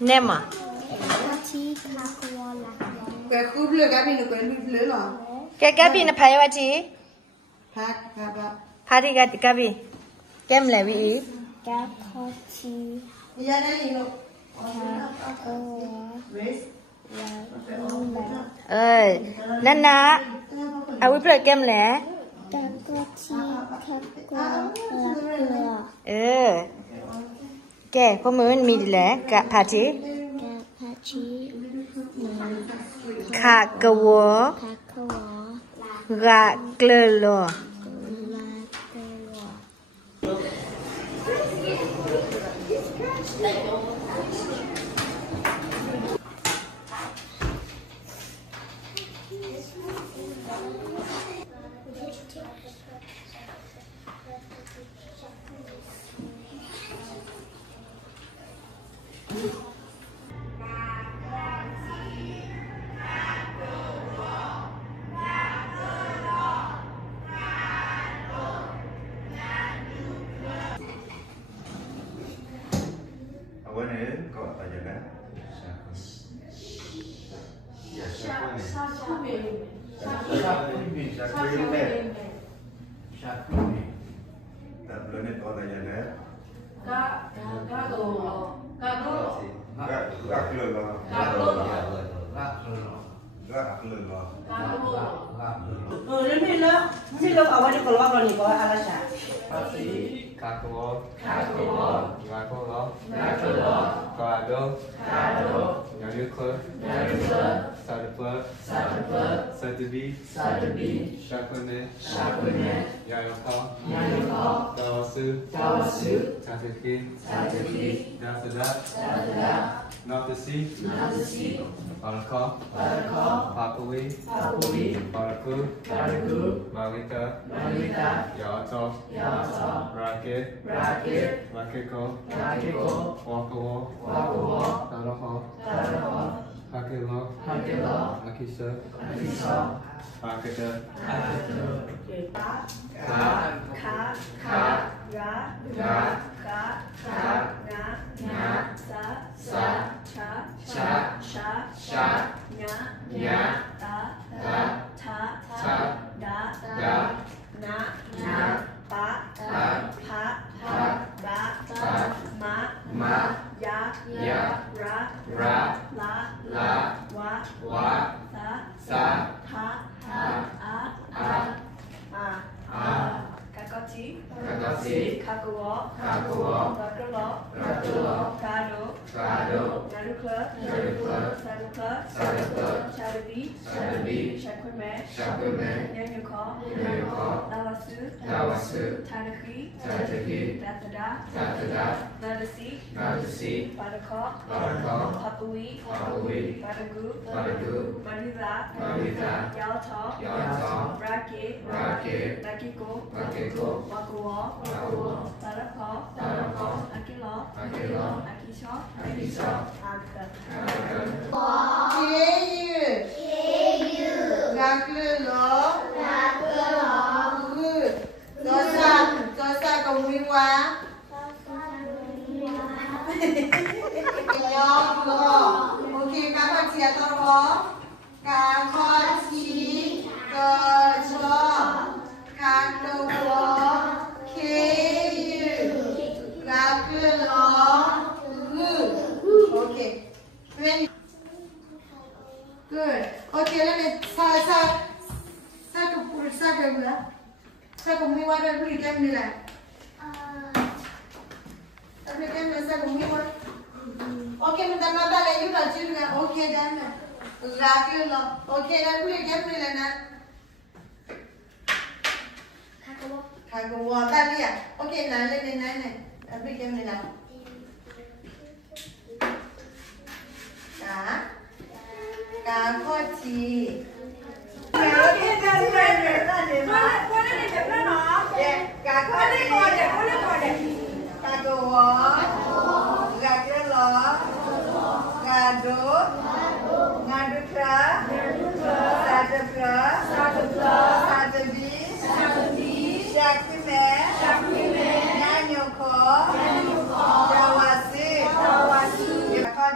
Nem à? Cái khu bleu cái mình được cái bleu rồi. Cái bị nó phải vậy chứ? Phát phát. Phát đi cái bị. Kem là bị. Cái khó chi. Giờ đây gì luôn? Nên à, ai biết kem lẽ? Cái khó chi là Cái, có muốn mì lẽ, cả phát chứ? Khá cầu gà klơ lô.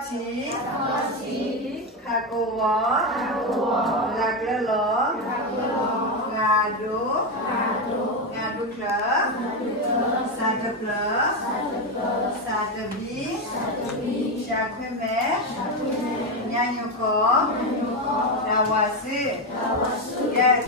起，卡古我，拉格罗，ngadu kle, sade ple, sade bi, shakwe me, nyanyuko, dawasi, yes.